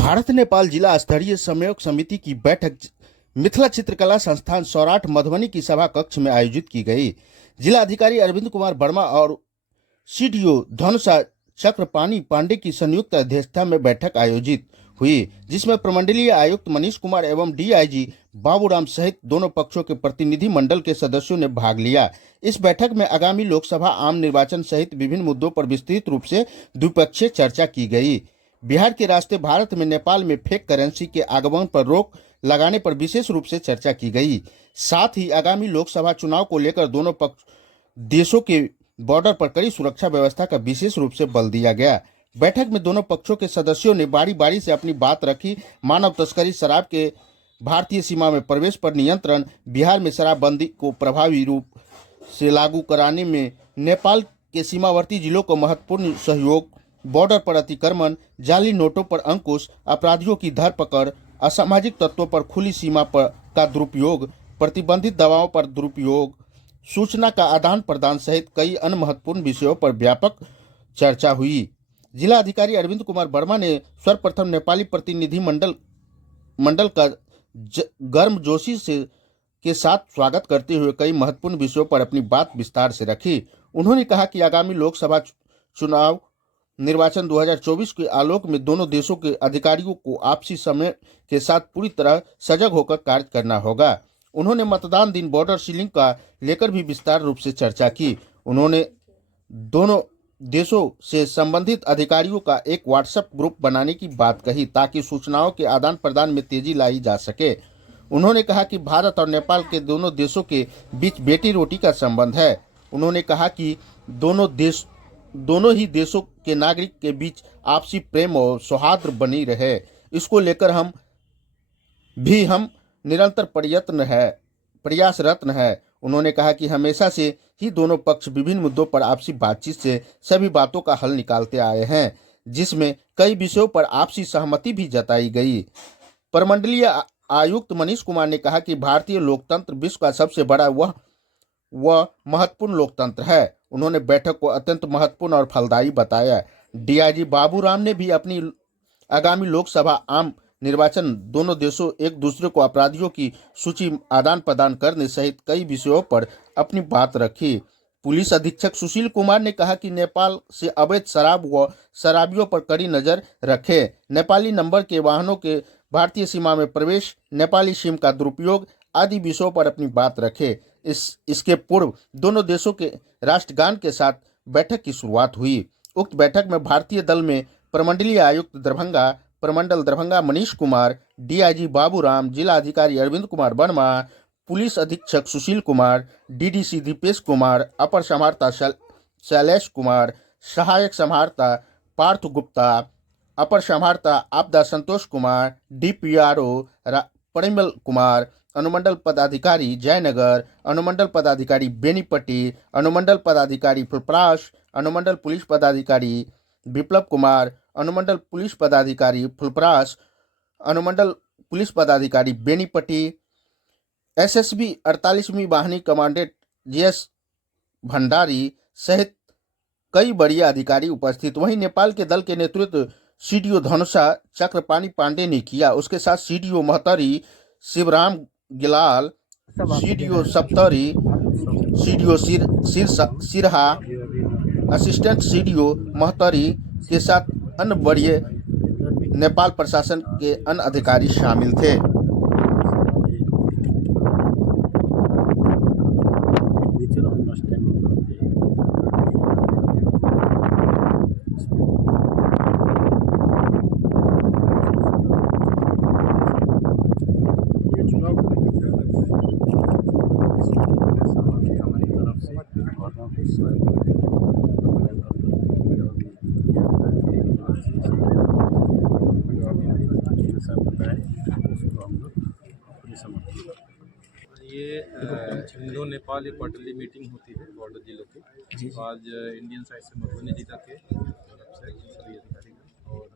भारत नेपाल जिला स्तरीय समन्वय समिति की बैठक मिथिला चित्रकला संस्थान सौराठ मधुबनी की सभा कक्ष में आयोजित की गई। जिला अधिकारी अरविंद कुमार वर्मा और सीडीओ धनुषा चक्रपाणी पांडे की संयुक्त अध्यक्षता में बैठक आयोजित हुई, जिसमें प्रमंडलीय आयुक्त मनीष कुमार एवं डीआईजी बाबूराम सहित दोनों पक्षों के प्रतिनिधि मंडल के सदस्यों ने भाग लिया। इस बैठक में आगामी लोकसभा आम निर्वाचन सहित विभिन्न मुद्दों पर विस्तृत रूप से द्विपक्षीय चर्चा की गई। बिहार के रास्ते भारत में नेपाल में फेक करेंसी के आगमन पर रोक लगाने पर विशेष रूप से चर्चा की गई। साथ ही आगामी लोकसभा चुनाव को लेकर दोनों देशों के बॉर्डर पर कड़ी सुरक्षा व्यवस्था का विशेष रूप से बल दिया गया। बैठक में दोनों पक्षों के सदस्यों ने बारी बारी से अपनी बात रखी। मानव तस्करी, शराब के भारतीय सीमा में प्रवेश पर नियंत्रण, बिहार में शराबबंदी को प्रभावी रूप से लागू कराने में नेपाल के सीमावर्ती जिलों को महत्वपूर्ण सहयोग, बॉर्डर पर अतिक्रमण, जाली नोटों पर अंकुश, अपराधियों की धरपकड़, असामाजिक तत्वों पर खुली सीमा पर का दुरुपयोग, प्रतिबंधित दवाओं पर दुरुपयोग, सूचना का आदान प्रदान सहित कई अन्य महत्वपूर्ण विषयों पर व्यापक चर्चा हुई। जिला अधिकारी अरविंद कुमार वर्मा ने सर्वप्रथम नेपाली प्रतिनिधि मंडल का गर्मजोशी के साथ स्वागत करते हुए कई महत्वपूर्ण विषयों पर अपनी बात विस्तार से रखी। उन्होंने कहा कि आगामी लोकसभा चुनाव निर्वाचन 2024 के आलोक में दोनों देशों के अधिकारियों को आपसी समय के साथ पूरी तरह सजग होकर कार्य करना होगा। उन्होंने मतदान दिन बॉर्डर सीलिंग का लेकर भी विस्तार रूप से चर्चा की। उन्होंने दोनों देशों से संबंधित अधिकारियों का एक व्हाट्सएप ग्रुप बनाने की बात कही, ताकि सूचनाओं के आदान प्रदान में तेजी लाई जा सके। उन्होंने कहा कि भारत और नेपाल के दोनों देशों के बीच बेटी रोटी का संबंध है। उन्होंने कहा कि दोनों ही देशों के नागरिक के बीच आपसी प्रेम और सौहार्द बनी रहे, इसको लेकर हम निरंतर प्रयासरत है। उन्होंने कहा कि हमेशा से ही दोनों पक्ष विभिन्न मुद्दों पर आपसी बातचीत से सभी बातों का हल निकालते आए हैं, जिसमें कई विषयों पर आपसी सहमति भी जताई गई। प्रमंडलीय आयुक्त मनीष कुमार ने कहा कि भारतीय लोकतंत्र विश्व का सबसे बड़ा वह महत्वपूर्ण लोकतंत्र है। उन्होंने बैठक को अत्यंत महत्वपूर्ण और फलदायी बताया। डीआईजी बाबूराम ने भी अपनी आगामी लोकसभा आम निर्वाचन दोनों देशों एक दूसरे को अपराधियों की सूची आदान प्रदान करने सहित कई विषयों पर अपनी बात रखी। पुलिस अधीक्षक सुशील कुमार ने कहा कि नेपाल से अवैध शराब व शराबियों पर कड़ी नजर रखे, नेपाली नंबर के वाहनों के भारतीय सीमा में प्रवेश, नेपाली सिम का दुरुपयोग आदि विषयों पर अपनी बात रखे। इसके पूर्व दोनों देशों के राष्ट्रगान के साथ बैठक की शुरुआत हुई। उक्त बैठक में भारतीय दल में प्रमंडलीय आयुक्त प्रमंडल दरभंगा मनीष कुमार, डीआईजी बाबूराम, जिला अधिकारी अरविंद कुमार वर्मा, पुलिस अधीक्षक सुशील कुमार, डीडीसी दीपेश कुमार, अपर समाहर्ता शैलेश कुमार, सहायक समाहर्ता पार्थ गुप्ता, अपर समाहर्ता आपदा संतोष कुमार, डीपीआरओ परिमल कुमार, अनुमंडल पदाधिकारी जयनगर, अनुमंडल पदाधिकारी बेनीपट्टी, अनुमंडल पदाधिकारी फुलपरास, अनुमंडल पुलिस पदाधिकारी विप्लव कुमार, अनुमंडल पुलिस पदाधिकारी फुलपरास, अनुमंडल पुलिस पदाधिकारी बेनीपट्टी, एसएसबी 48वीं वाहिनी कमांडेंट जीएस भंडारी सहित कई बड़े अधिकारी उपस्थित। वहीं नेपाल के दल के नेतृत्व सीडीओ धनुषा चक्रपाणी पांडे ने किया। उसके साथ CDO Mahottari Shivram Gilal, CDO Saptari, CDO Siraha, assistant CDO Mahottari के साथ अन्य बड़े नेपाल प्रशासन के अन्य अधिकारी शामिल थे। ये इंडो नेपाल ये क्वार्टरली मीटिंग होती है बॉर्डर जिलों की। आज इंडियन साइड से मधुबनी जिला के तरफ से सभी अधिकारी और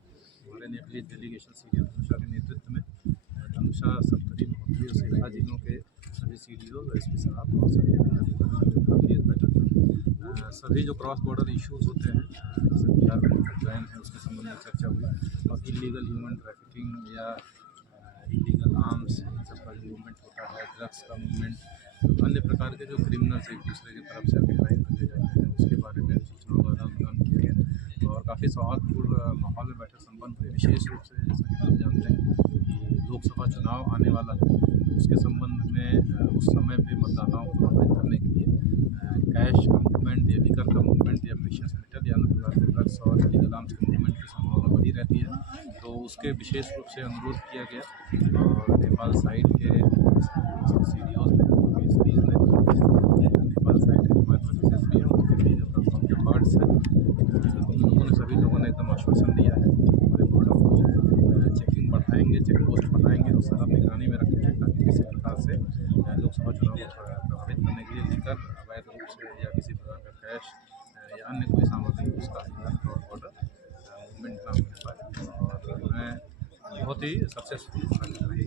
हमारे नेपाली डेलीगेशन सीडीओ धनुषा के नेतृत्व में धनुषा सप्तरी महोत्तरी और सिरहा जिलों के सभी सीडीओ एसपी साहब और सभी अधिकारियों ने भाग लिया बैठक में। सभी जो क्रॉस बॉर्डर इश्यूज होते हैं, जैसे बिहार में बैन है उसके संबंध में चर्चा हुई, और इलीगल ह्यूमन ट्रैफिकिंग या इलीगल आर्म्स इन सब का जो मूवमेंट होता है, ड्रग्स का मूवमेंट, अन्य प्रकार के जो क्रिमिनल्स एक दूसरे की तरफ से अभिप्राय करते जाते हैं, उसके बारे में सूचनाओं का आदान प्रदान किया गया और काफ़ी सौहार्दपूर्ण माहौल में बैठक संपन्न हुई। विशेष रूप से जैसा कि आप जानते हैं कि लोकसभा चुनाव आने वाला है, तो उसके संबंध में उस समय पे मतदाताओं को प्रभावित करने के लिए कैश का मूवमेंट या लिकर का मूवमेंट या प्रेशियस मेटल या अन्य प्रकार के ड्रग्स और इलीगल आर्म्स के मूवमेंट की संभावना बनी रहती है, तो उसके विशेष रूप से अनुरोध किया गया और नेपाल साइड के CDOs ने, PSPs ने, नेपाल साइड के हमारे पास SSP हैं, उनके भी जो उनके पार्ट्स हैं, उन लोगों ने, सभी लोगों ने एकदम आश्वासन दिया है पूरे बॉर्डर को चेकिंग बढ़ाएंगे, चेक पोस्ट बढ़ाएंगे और सरहद निगरानी में रखेंगे, ताकि किसी प्रकार से लोकसभा चुनाव को प्रभावित करने के लिए लेकर अवैध रूप से या किसी प्रकार का कैश या अन्य कोई सामग्री उसका क्रॉस बॉर्डर मूवमेंट ना होने पाए। और मैं बहुत ही सक्सेसफुल रही।